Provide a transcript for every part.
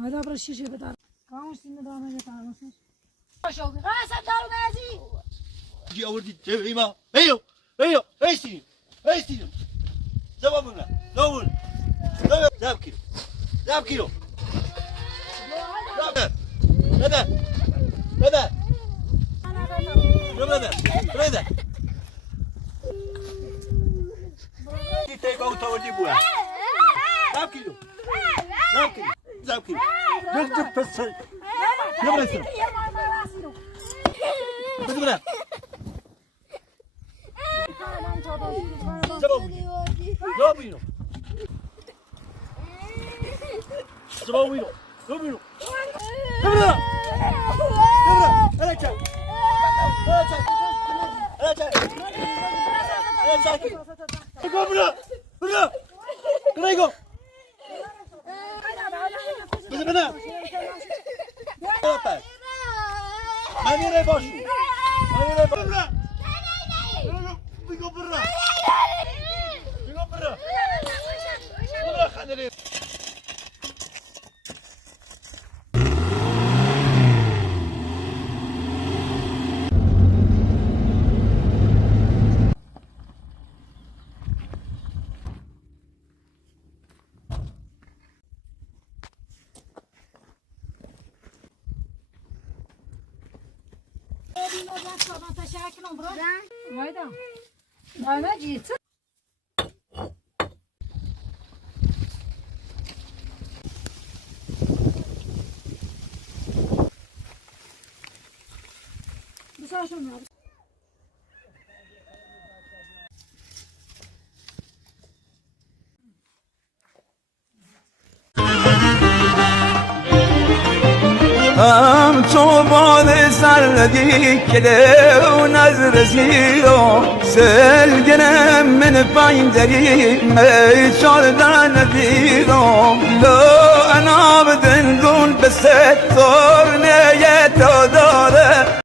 هذا برا الشيشة بتاع كاموس سنة دامه بتاع نص شوقي قاسم دارو نازي جي أوردي تبعيما أيو أيو أيسين أيسين زوامنا زوامنا زاب كيلو زاب كيلو زاب ماذا ماذا ماذا ماذا تيجي أو تودي بوها زاب كيلو زاب كيلو زاب كيلو جد بس يلا يسوي بدنا زوامينو زوامينو زوامينو بدنا بدنا أنا جاي أنا جاي أنا جاي أنا جاي بدنا بدنا كريجو بدنا ماني ريباشو ماني ريباشو برا بيجو برا بيجو برا برا خليني أنا جيت بس عشان هم چوبان سردی کده و نظر زیرو سلگنم من پایین دری چاردن ندیدم لو انا بدنگون به ستار نیت داره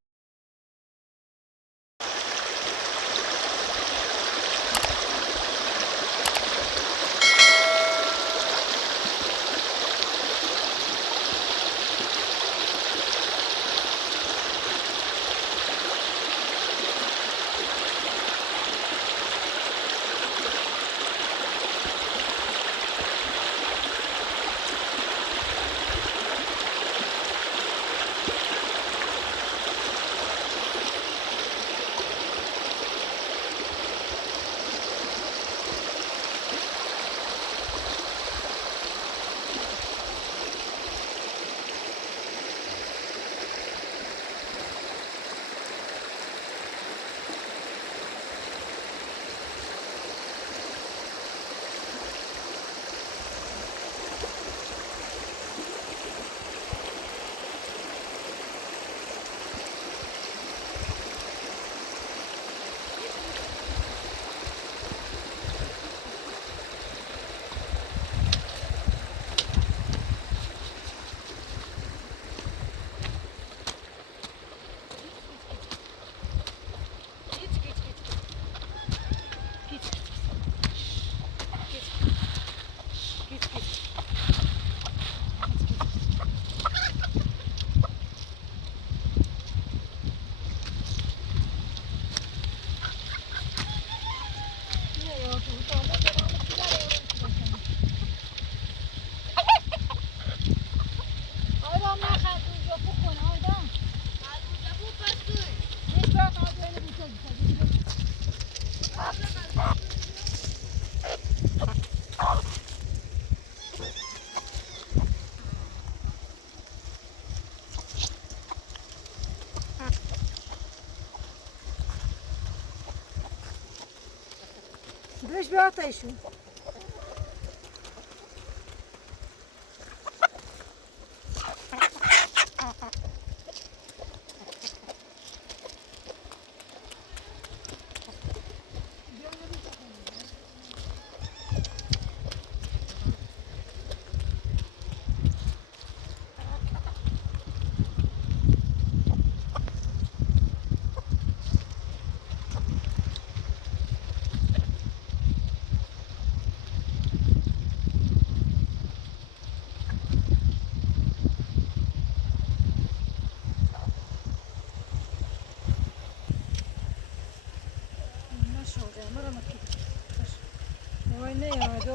ليش بيعطيشوا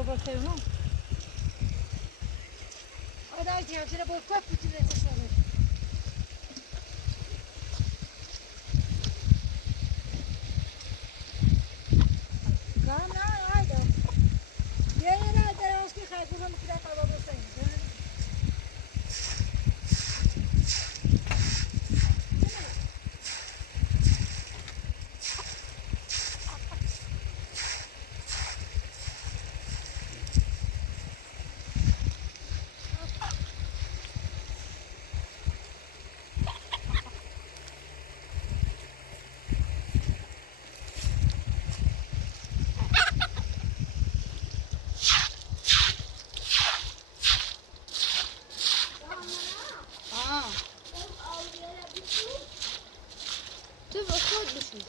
robote no. Ada ti ha poi qua tutti le tesore. Gana hayda. Yerine deros ki kaybolun kira kaybolursayın.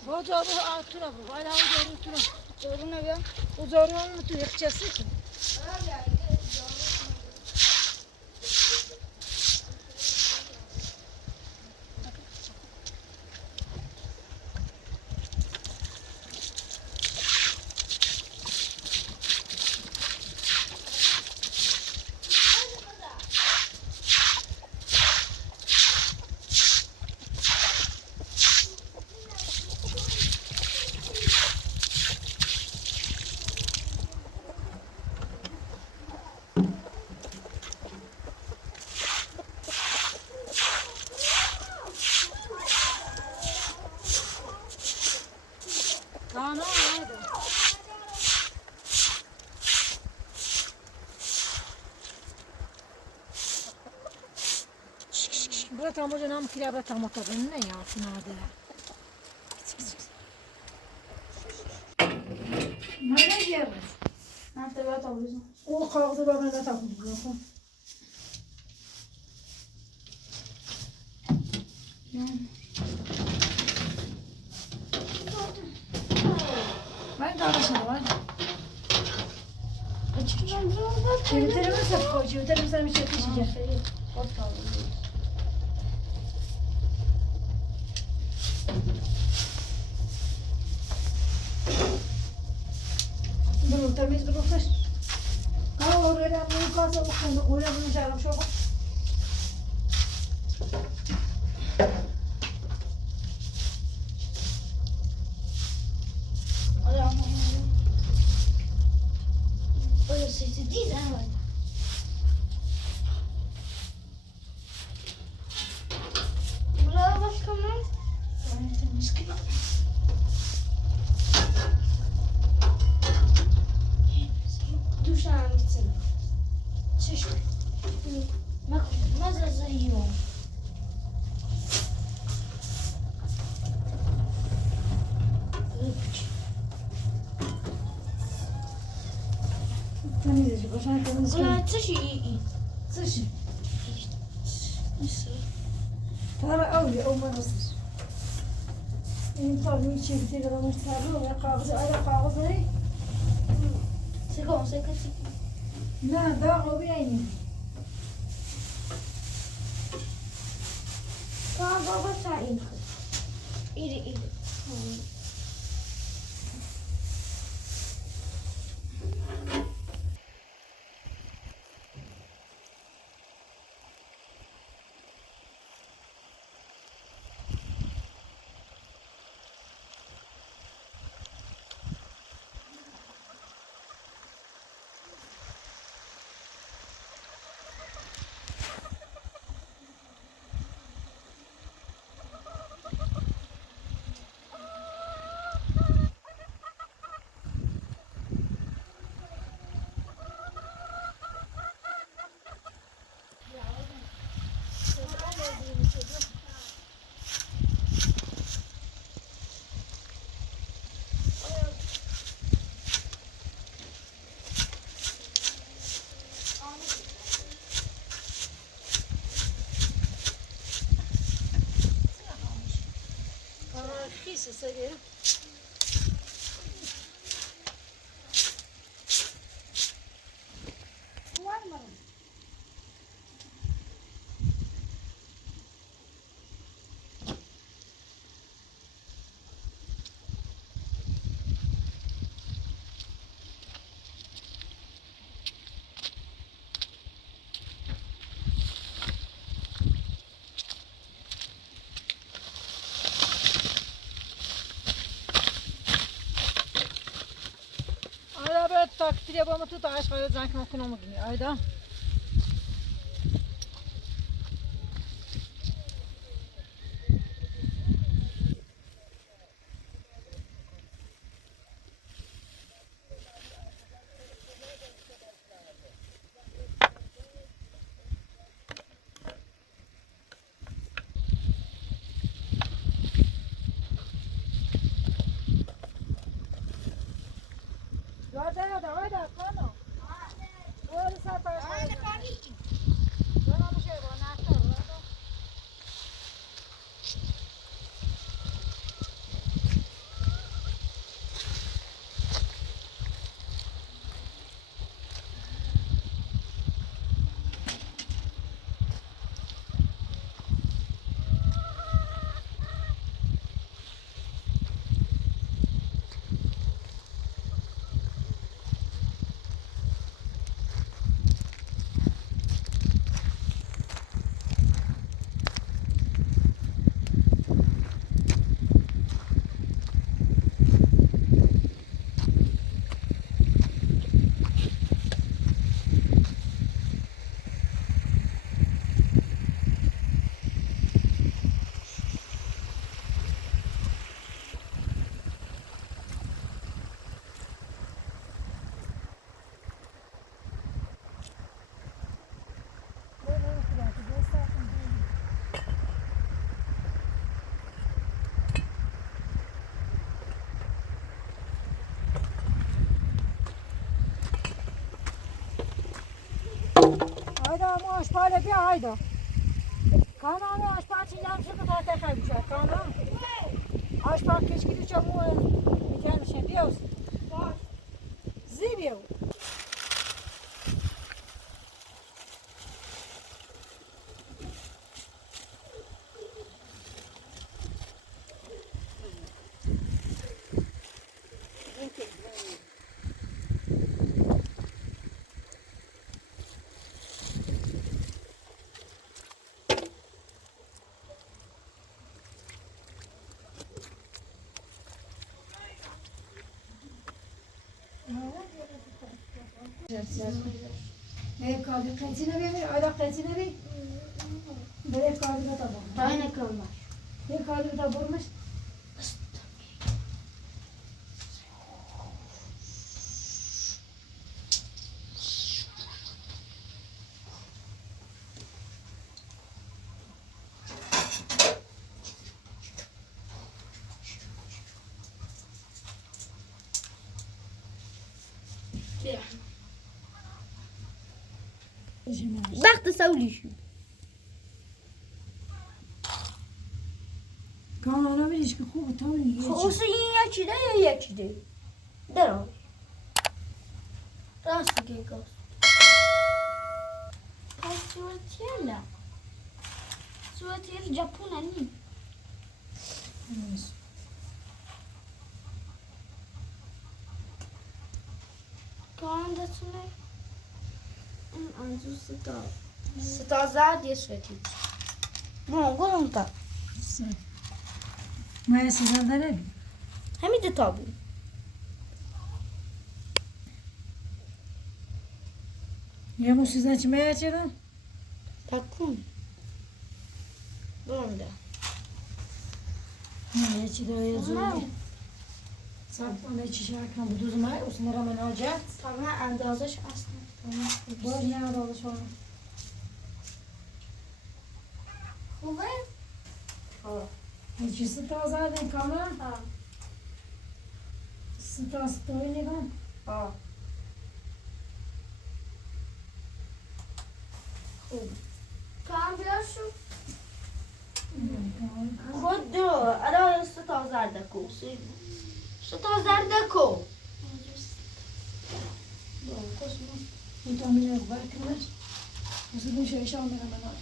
Bozoru altura bu. Hala o tura. Zoru ne ya? O zoru onu tu yakacağız ki. Gana hayda. Burada tam hoca nam kira burada tam oturun ne ya finade. Nereye gidiyoruz? Nerede var tabucu? O kağıdı bana da takılıyor. Ben kardeşim var. Çevitirimizse koy, çevitirimizden bir şey pişecek. Bunu temiz bırakır. Kal oraya bunu kalsa bakın, oraya bunu çağırım şu bak. Sesi değil ama. Buraya başka mı? Duş almışsın. Çiş. Bak, nasıl sayıyor? Temizleyici, başına temizleyici. Buna tışı iyi. Sışı. Nasıl? Tara avli, o manasır. Benim tabii çevitiyle kalmış tabi oluyor. Kağızı, ayak kağızları. Sekon, sekon. Ne, daha o bir aynı. Baba sayın kız. İri iri. Isso, seria. Var mı? تري با ما تو تعيش خير زانك ما كنا مدني أيضا هيدا مو أشبال بيا هيدا كان أنا أشبال تيجي شو كده تخيل شو كان أشبال كيش كده شو مو كان شو بيوس زيبيو هيك هذا قيتنا بيعمل هذا قيتنا بي بريك هذا طبعا Aynen kalmaz. هيك هذا ده برمش Bak تسوي شو. كان أنا بديش كخوب توني خصوصي يكيده يا يكيده. درا. راست كيكاس. صورتيلا. صورتيل Japonani. كان ده شنو؟ أنزل ستا زاد يسوتي. مو قولون تا. ما يصير هذا نبي همي ده تابو. يا مو سيزن چی میاد چرا؟ تكون. بوندا. نه چی داره زود. صاحب من چی شاید کنم بدوز مای اوس نرا من آجات. تمام اندازش اصلا. باز نه اندازش کنم. خوبه؟ آه. این چی ستا زدن کاملا؟ آه. ستا ستایی نگاه. آه. خوب. کام بیاشو. خود دو. الان ستا زردکو. ستا زردکو. این تا میره بر کنش. واسه دو شایش هم میرم من.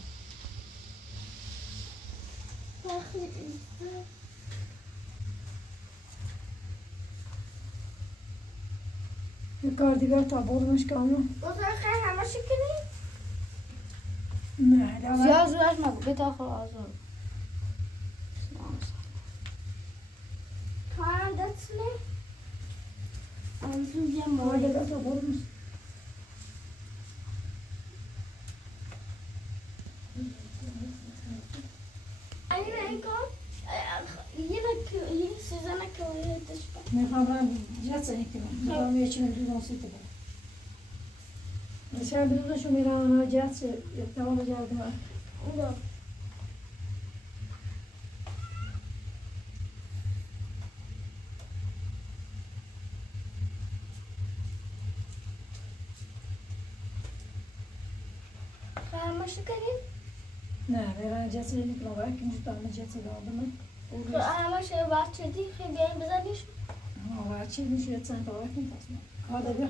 یک کار دیگر تا بردمش کاملا. بطور خیلی همه شکنی؟ نه دارم. زیاد زورش مگو بتا آخر آزار. کارم دستونه؟ Anlayacağım Ama böyle. gel otur bulmuş. Anne kom. Yine Suzan'a kalıyor dışarı. Ne kadar yatsa ektim. Babam yaşını duymasın tabii. Sen bir de şu Miran'a yatsa tamam geldim. Ulan. Karmaşık edin. Ne, Miran'a yatsa yedik la var. İkinci tane yatsa kaldı mı? Ama şey bahçede benim bize bir Ama var çiğmiş yatsa kalır kim tasma. Hadi bir.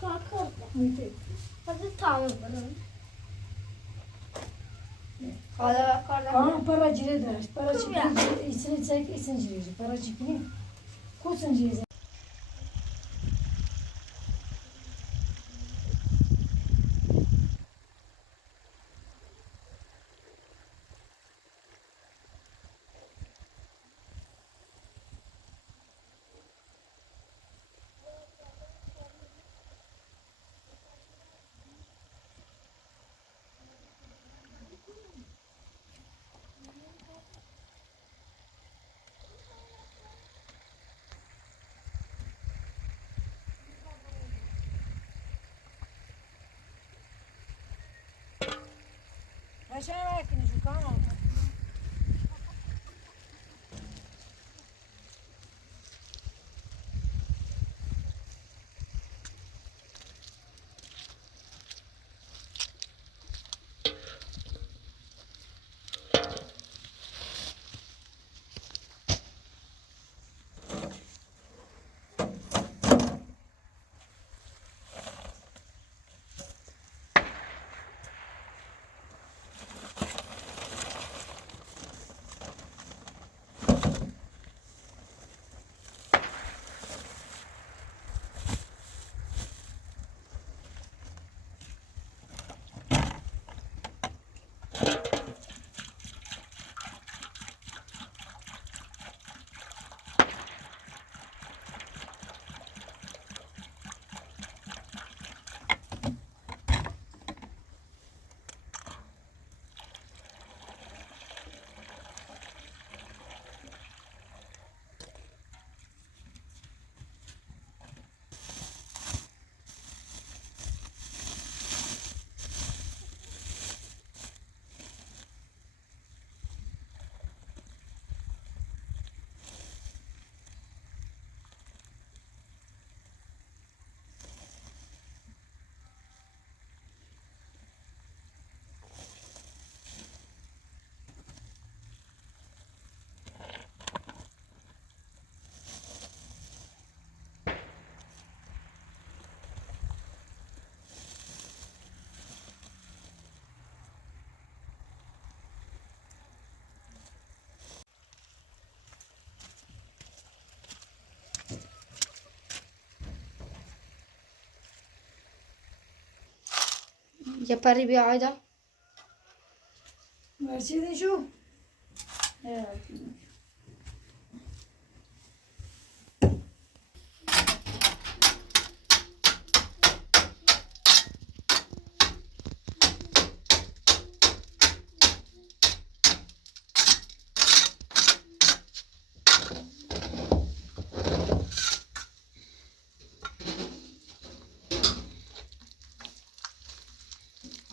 kalkar. Müthiş. Hadi tamam bana. Hadi bak orada. Ama para cire der. Para Tabii ya. çıkınca içini çek, içini cire. Para çıkınca kursun cire. Aşağı bakın şu kanal. Yapar bir ayda. Verseydin şu. Evet.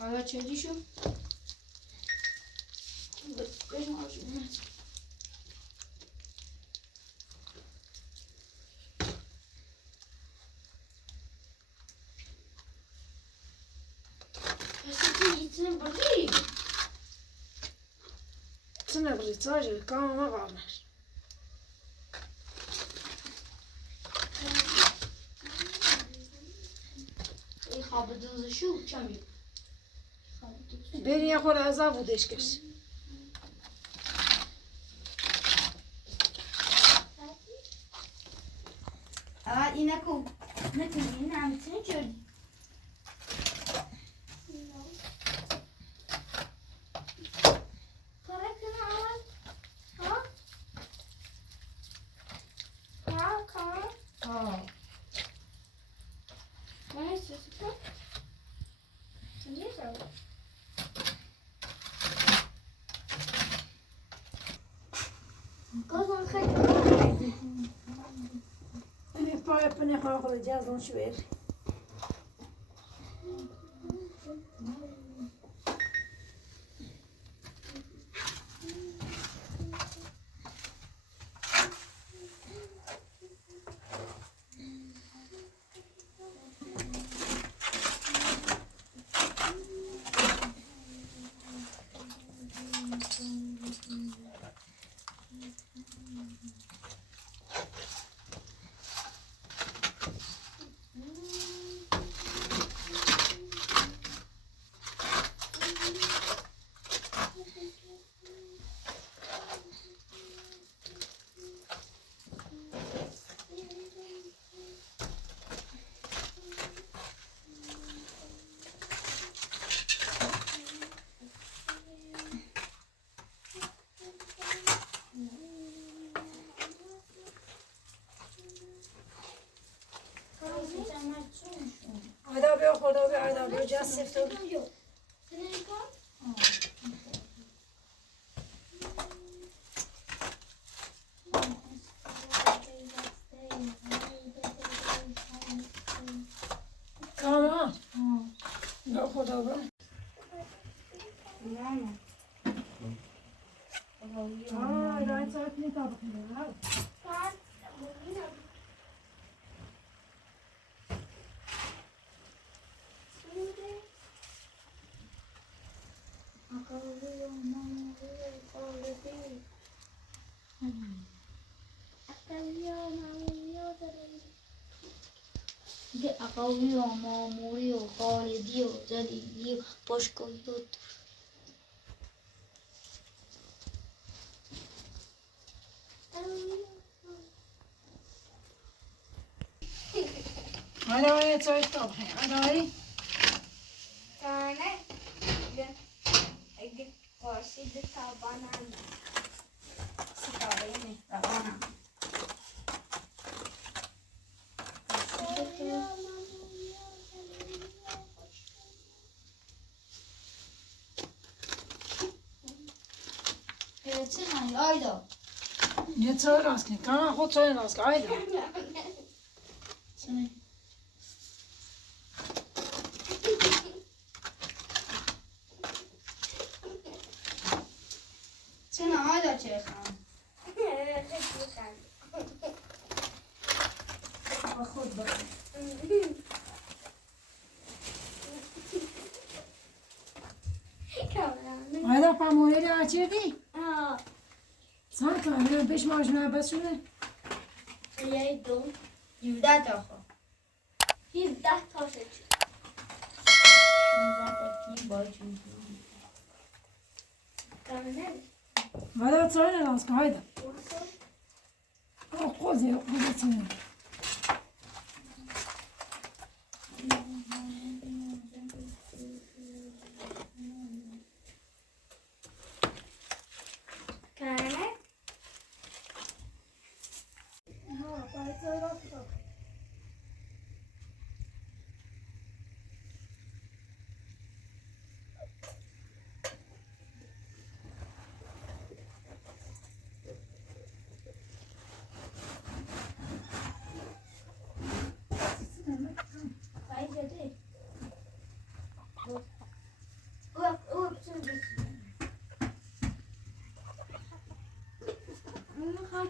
Ama çözdü şu. Sınır bir sadece kanala kalmış. Habadınızı şu uçamıyor. Beni yakor azab bu deşkes. Aa inek o. Ne kızın ne amcasını çözdü. Karakını al. Ha? Ha? Ha. ما خود جازون شویر آدا بیا خدا بیا آدا بیا جا سفت کاما بیا خدا بیا رایت ساعت نیتا بکنه Akawi o mamuri o kalidi o zadidi o poşkoy o آدا رایت ساعت تا بکنه آدا ای tane ege karşıda tabana sikarayım tabana Evet, sen ayda. یه چای راست کن کاما خود چای راست کن آیدا Sen Sen ayda çekan. خود بکن آیدا پامونی رو آچردی؟ سان تا اینو بیش ماجنا بس شده؟ Jag dum. 17 تا. 17 تا شد. 17 تا کی باید ولی چای راست کن آیدا خوزی چینه Kane?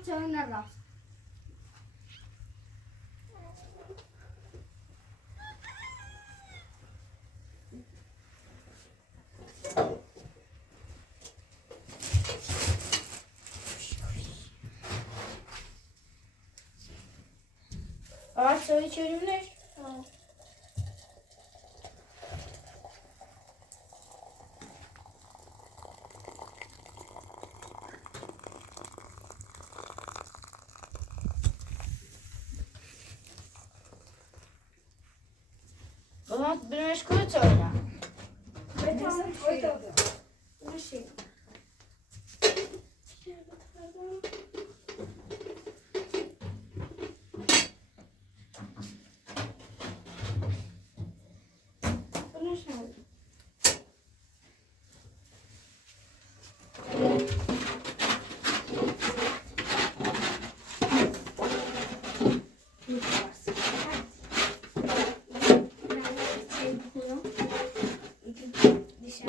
Çayına rast. Ağaç çay içelim ne? Bana bir koy söyle. Bir şey. Bunu şey.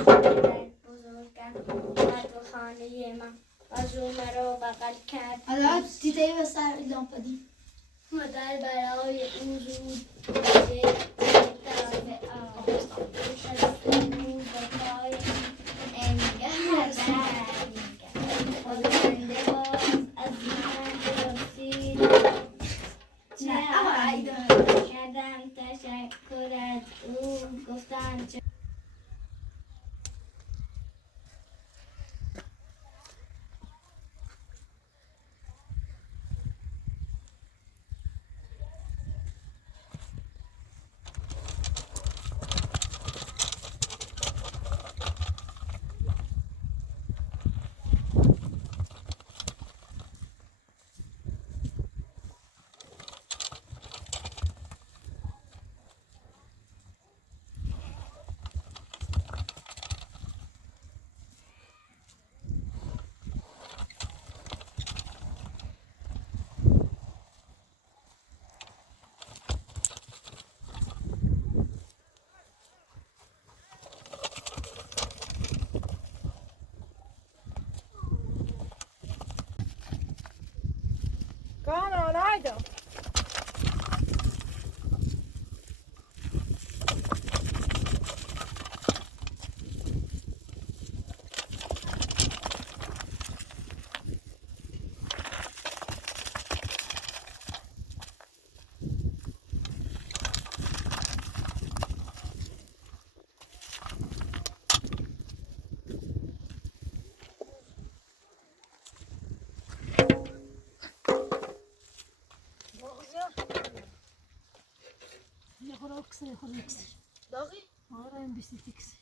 بزرگم اومد و خانه من آزومه رو بغل کرد حالا دیده به سر لامپدی مادر برای او رود بچه داره آب او با پای انگار خداونده باز از من پرسید چه کردم تشکر از او گفتم چه Kanon, haydi. خود اکسر داغی؟ آره این بیستی اکسر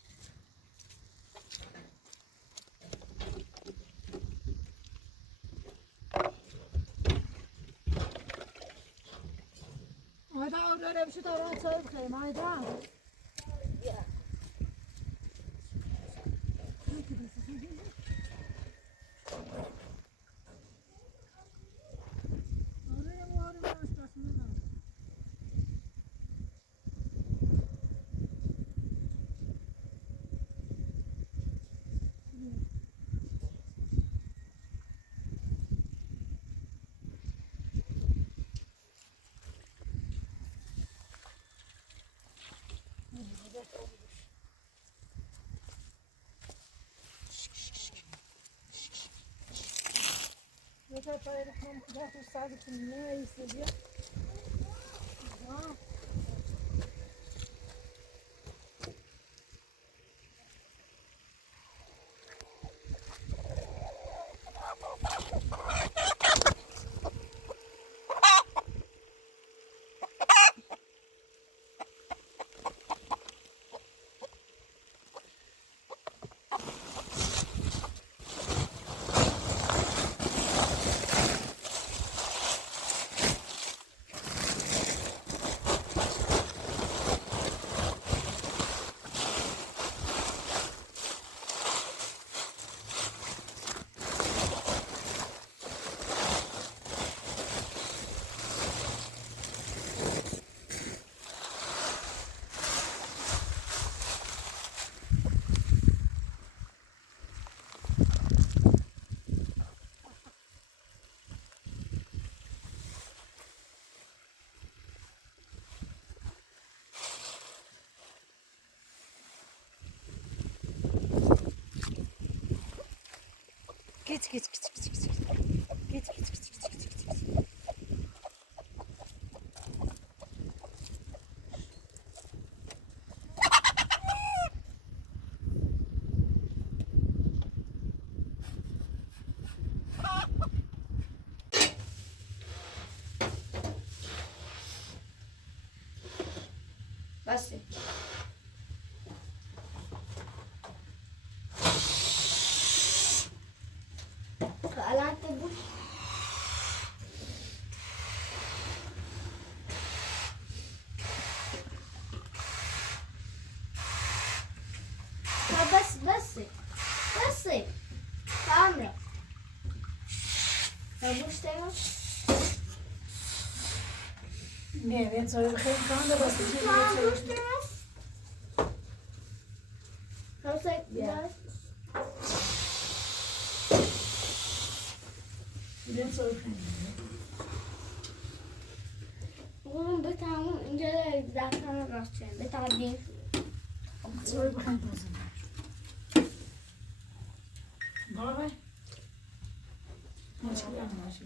آیدا آوره بشه تا راه صاحب خیلی آیدا Mesela paylaşmam kadar sadece ne istediyor? Git git git git git. Git git git git git git. بس الان تبون بس تعمل تبوش تمام Ne, wenn so ein Kind kann, da was ich تبوش تمام درست بیا. بیرون سوی کنیم. اون بتمام اینجا دستان راست شد. بتمام دین. سوی بخواهیم بازم. بابا مشکلی هم ناشی.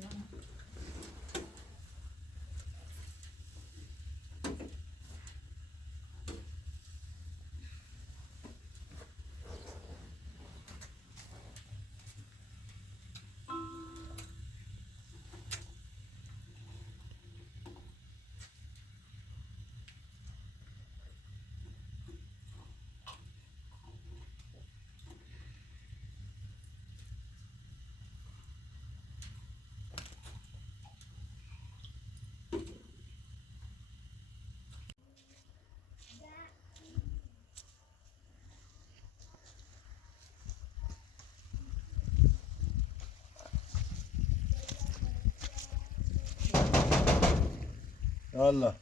يلا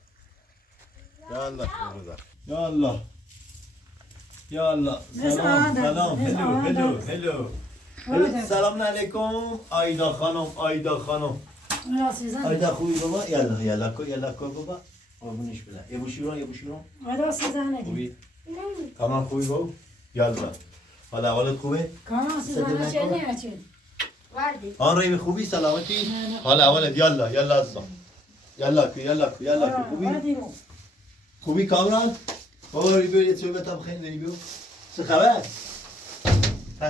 يلا يلا يلا سلام سلام هلو هلو هلو سلام علیکم آیدا خانم آیدا خوبی بابا یلا کو بابا قربونش بدم یه بوشیرون آیدا سیزنه خوبی کامران خوبی بابا یلا حالا اولت خوبه کامران سیزنه چه نیاچین وردی آن ریمی خوبی سلامتی حالا اولت یلا عزیزم یلا کو خوبی خوبی کامران بابا بیو چه بتام خیلی بیو چه خبر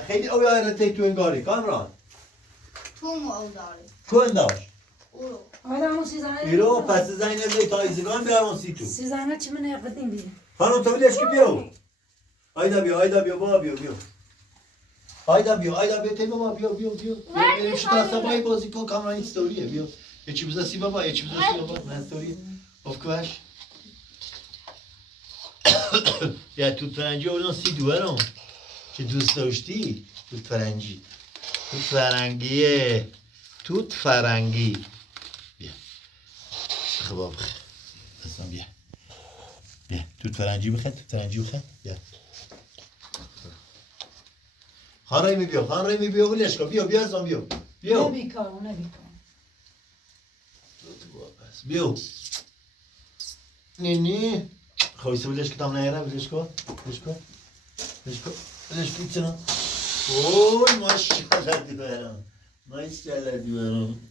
خیلی او یارته تو انگاری کامران تو مو او داره تو انداش او آیدا همون سیزنه ایرو پس زین ازی تا ایزگان بیارم سی تو سیزنه چی منه بدیم بیم خانم تو بیلش که بیو آیدا بیا بابا بیا آیدا بیا تی بابا بیا بریم شتا سبای بازی کن کامران این استوریه بیا یه چی بزنی بابا نه استوریه افکوش یا توت فرنگی اولان سی دوارم چه دوست داشتی توت فرنگی بیا خب بسم بیا توت فرنگی بخواد بیا خان ریمی بیا ولش کن بیا ازم بیا نبیکن بیا نینی خویسه ولش کتام نیاره ولش کن چنا اوی ماشاءالله دیوارم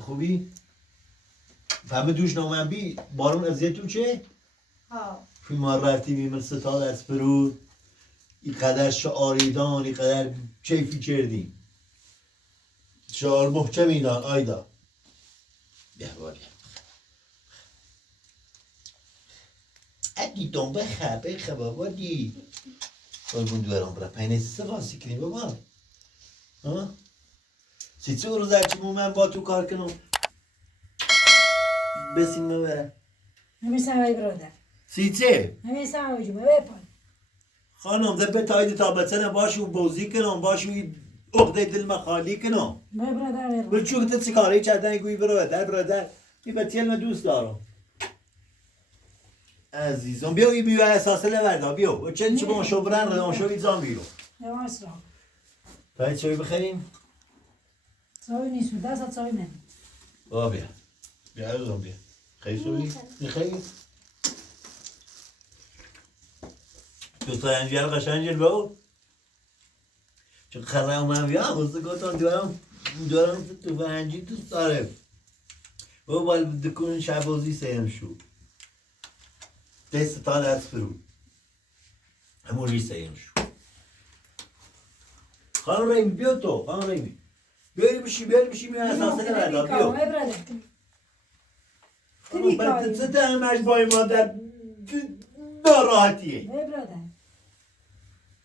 خوبی؟ فهمه دوش نامن بی بارون اذیتون چه؟ ها فی ما رفتیم من ستا دست برود اینقدر شعاریدان اینقدر کیفی کردیم شعار محکمیدان آیدا بیا ادی دنبه خبه بابا دی قربون دوارم برا پینه سه قاسی کنی بابا ها؟ سیچه رو زرچی من با تو کار کنم بسیم ببره نمیسم های برادر سیچه؟ نمیسم های جمعه بپن خانم ده بتایید تا بچنه باشو بوزی کنم باشو اقده دل ما خالی کنم ما برادر بل چون که سکاری چردن گویی برادر این بطیل من دوست دارم عزیزم بیا احساسه لورده بیا چه با شو برن ردان شو ایزان بیرو یواش را باید چوی بخریم؟ ساوی نیستو دست ساوی من بیا ازم بیا خیلی سوی؟ خیلی؟ تو فرنجیل قشنجل باو چون خرم من بیام واسه گفتم دارم تو فرنجی دوست داره و باید دکون شبازی سیم شو دست تا دست فرو همون ری سیم شو خانم ریم بیا تو خانم ریم بیاری بشی می اساسه نبرده بیا خانم باید چه همش بای مادر ناراحتیه برادر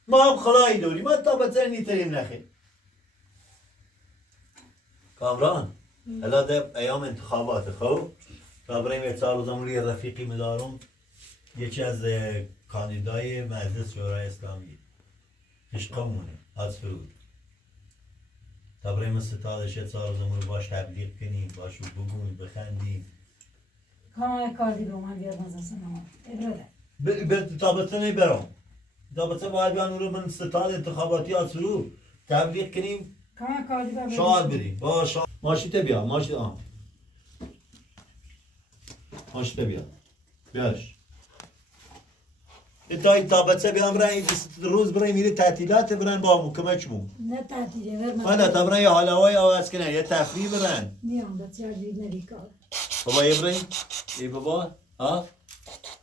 ما هم خلایی داریم ما تا بچه نیتریم نخیر کامران الان ده ایام انتخابات خوب تا بریم یه 4 روزمون یه رفیقی مدارم یکی از کاندیدای مجلس شورای اسلامی عشقمونه از فرود تا بریم ستادش یه 4 روزمون رو باش تبلیغ کنیم باشو بگویم بخندیم کامای کار دیگه من بیاد مزاسه نمار برادر تا بچه برام رابطه باید بیان رو من ستاد انتخاباتی ها سرو تبلیغ کنیم کان کاندیدا شعار بریم با شعار ماشیت بیا ماشیت ماشیت بیا بیاش تا تابطه بیام برای روز برای میری تعطیلات برن با مکمه مو نه تعطیله ورما حالا تا برای حالاوای آواز کنن یه تفریح برن میام بچه‌ها دید نریکار بابا یه برای ای بابا ها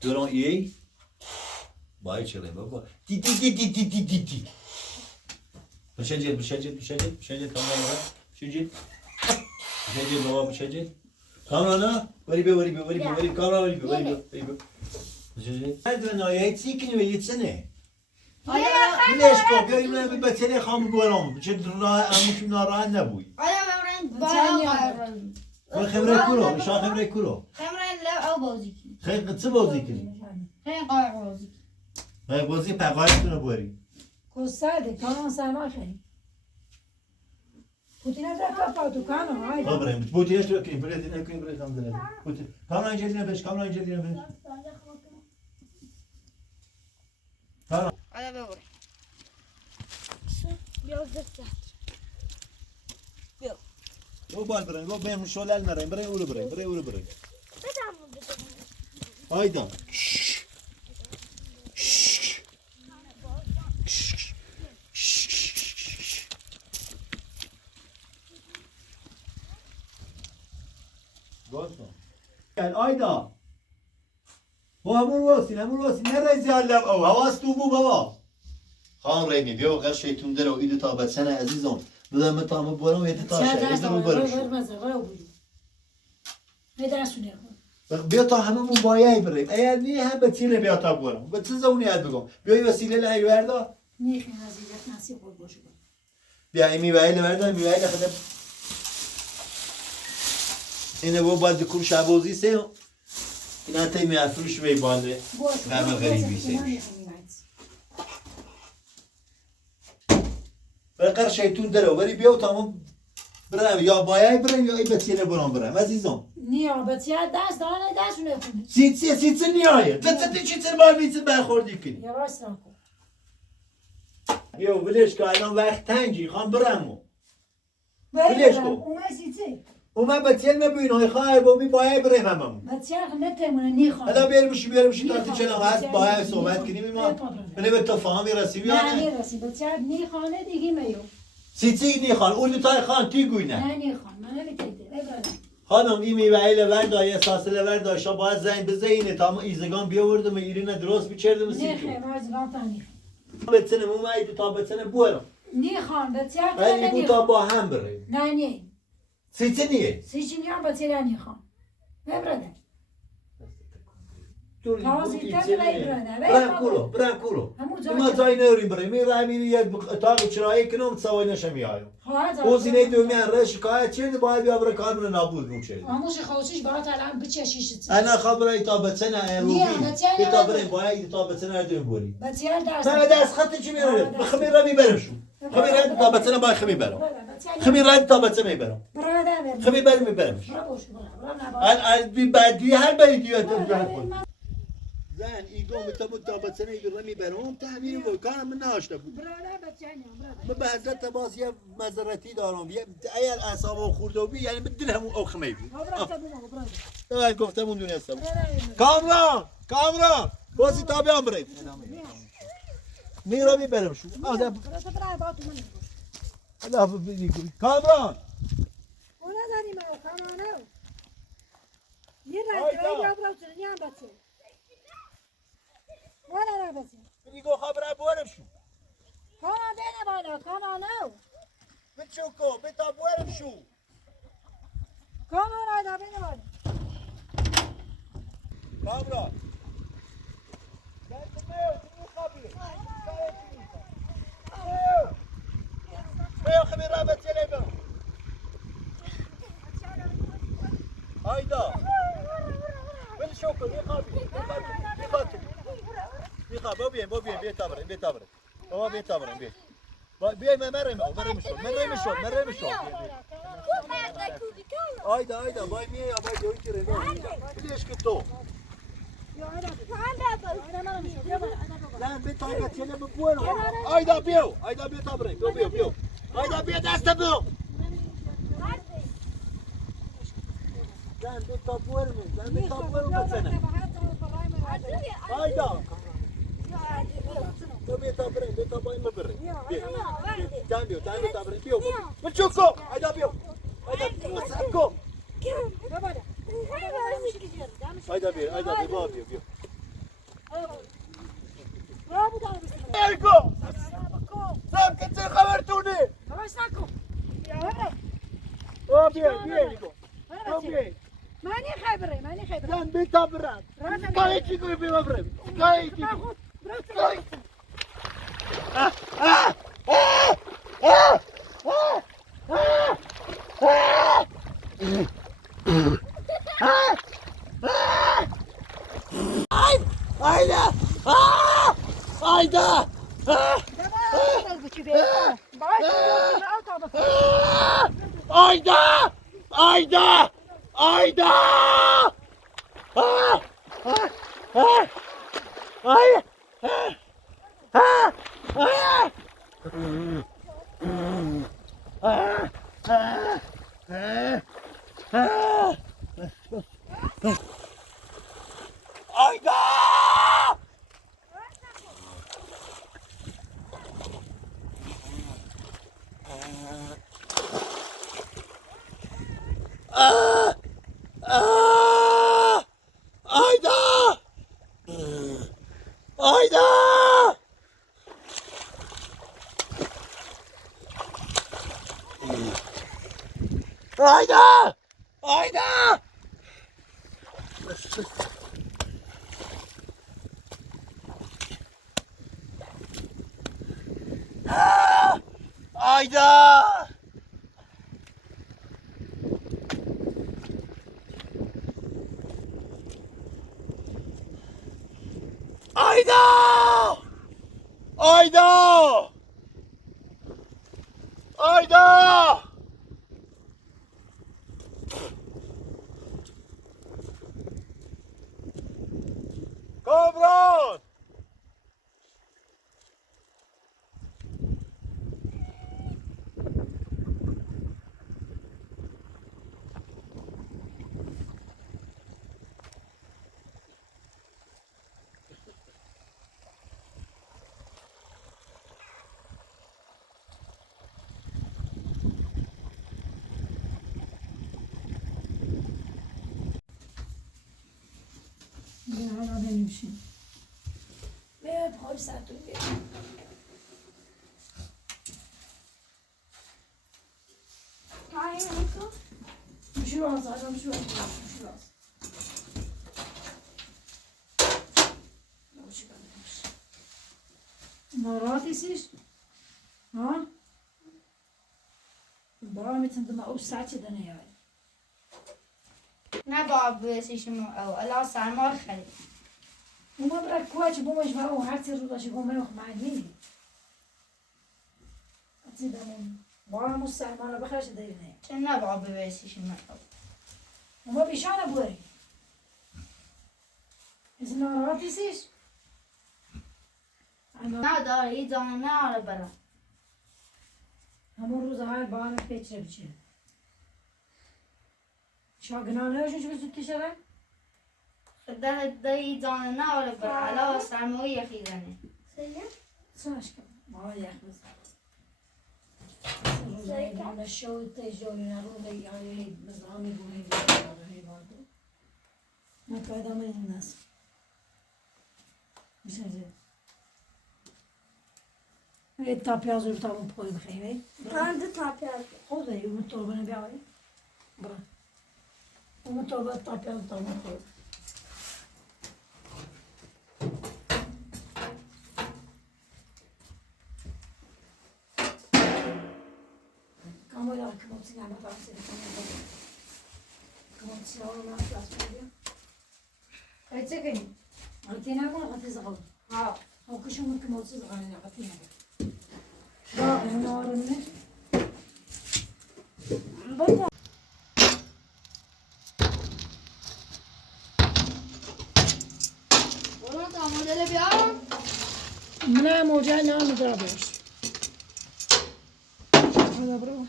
دوران ای بای چله بابا دی دی دی دی دی دی دی دی بشجید کامران بشجید بابا بشجید کامران وری کامران وری بشجید هر نایه چی کنی ولی چنه بیلش کو بیاریم نه به تله خام بورم چه اموش ناراحت نبوی آیا ببرن و خبره کورو شا خبره کورو خمرن لب او بازی کنی خیلی چه بازی کنی خیلی قایق بازی کنی بازی پقایتون بوری کوساده کان سما خیلی پوتینا زکا پاتو کانو های بریم بودیش رو کنیم بریم هم زنه بودی کامران جدی نبش آیا ببرن او بال بریم با بهم شلال نریم بریم اولو بریم hayda gel ayda bu hamur olsun ne rezalem o havas tu bu baba خان ريمي بيو غير شيتون درو ايدو تابت سنه عزيزون بدل ما تامو بورم يتتاشا يدرو برشو بیا تا همه مون بایه بریم اگر نی هم به تیله بیا تا بورم به چه زونی هد بگم بیایی وسیله لحی وردا نیخی نزیدت نصیب خود باشه بیا ایمی وحیل وردا ایمی وحیل خدم اینه با باید دکور شبازی سه این حتی ایمی افروش بی باله غم غریبی سه برقر شیطون درو بری بیاو تمام برم یا باید برم یا ای بتیله برم عزیزم نیا بتیه دست دانه دست نکنی سیتse نیایه تی چیتر بار میتر برخوردی کنی یواش نکن یو ولش که الان وقت تنگی خواهم برمو ولش کن اومه سیتی اومه بتیل مبین های خواهی بابی باید برم هممون بتیه نتمونه نیخوام حالا بیارمشی تا چنان هست باید صحبت کنیم ما بله به تفاهمی رسیمی نه نیرسی بتیه نیخانه دیگه میو سیتی نیخوان اون تای خان تی گوی نه نیخوان من نمیتیده خانم این میوهیل وردای اساسل وردای شا باید زنگ بزینه تا ما ایزگان بیاوردم ایرینه درست بچردم سیتو نیخه مازگان تا نیخ بتنم اومه ایدو تا بتنم بورم نیخوان بتیه ولی بو تا با هم بریم نه نی سیتی نیه سیچی نیام بتیه نیخوان ببرده تازی تازی برم کولو ما جای نوریم بریم این رای میری یه اتاق چرایی کنم سوای نشمیایم اوزینه دومیان رش شکایت چرد باید بیا برای کار من نابود میشه آموش خوشیش باید الان بچشیش انا خبره تا بتسنه روبی تا بریم باید تا بتسنه دوم بوری بتیه درست ما دست خط چی میره بخمیر را میبرم شو خمیر تا بتسنه باید خمیر برم خمیر را تا بتسنه میبرم خمیر برم میبرم ال بعدی هر بریدی زن ایگو متابطنه ایگو میبرم تحویل وکان من ناشته بود من به حضرت عباس یه مزرتی دارم اگر اعصابم خورده بی یعنی به دل همون اخمه بود من گفتم اون دونستم کامران بازی تا بیام بریم میرا میبرم شو کامران اون نزنیم کامرانو یه رنگ یا برو چنین بچه والا بچه میگو خبره بورم شو کامان بینه بالا کامانو بچوکو بتا بورم شو کامان آیدا بینه بالا کامران بیا خبیر را بچه برم hayda بل شوكو يخاف بابي بيتابرين بابا بيتابرين بي ما مرمش hayda باي مي يا باي جوي كده ليش كتو زن به طاقت چله بپورو آیدا بیو تا بریم بیو آیدا بیو دست بیو زن به تا پورو بزنه آیدا بیا تا بریم بیا تا بایم بریم بیو تا بریم بیو بچوکو آیدا بیو مسکو آیدا بیو بیو Ergo! Sam che c'è copertone! Dove sta con? Oh, vieni, vieni. ماني خبري Lan bir tabrat. Kayı çıkıyor bir vabrem. Kayı çıkıyor. Ayda! Ayda! Ayda! Ayda! Ayda! Ay! Ayda! Ayda! Ayda! Ayda! Ayda! Ayda! Ayda! Ayda! Ayda! Kobran! hala benim şimdi. Ve polise duyuyor. Hayır, Niko. Şurası, adam şurası. Narahat isiz? Ha? Bara metin dama o saçı da ne yani? نه باب بسیشم او الا سرمار خرید Uma bırak koç bu maç var o her türlü da şu gome yok madeni. Atı da mı? Bara musalmana bakar şey değil ne? چه نه باب بسیشم او Uma bir şana bu. İzin narahat isiz? نه داری دانه نه آره برم همون روز her bağını peçre biçer. Şagına ne olacak biz tutuşarak? ده دایی دانه نه آره برم الا سرمایه یخی زنه Sen aşkım. Bana yakmaz. Rozayla şov tecrübüne ruhla yani mezami bu hayvanı. Ne kadar mı nas? Güzel. Evet tapya zor tamam koy bakayım. Ben de tapya. O da yumurta torbana bir alayım. Bırak. Yumurta torba tapya tamam koy. Kamuoyu kımıltı yani ben seni kamuoyu. Kımıltı yavrum nasıl yapıyor? خیلی کنیم Altına mı atı zalim? ها O kışın kımıltı zalim atı yani. Daha ben ağrım ne? Baba. برو تا مدل بیارم منم موجه نام دادش. هذا برو.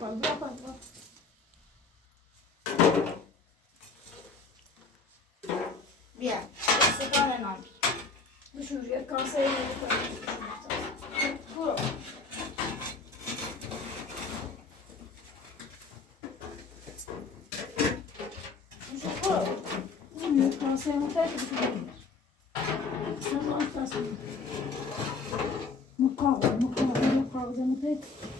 برو. بیا استکان نان بشور یه کاسه میکنم. برو یه کاسه میکنم. Sen ne yaparsın? Mukavva, mukavva, mukavva, mukavva.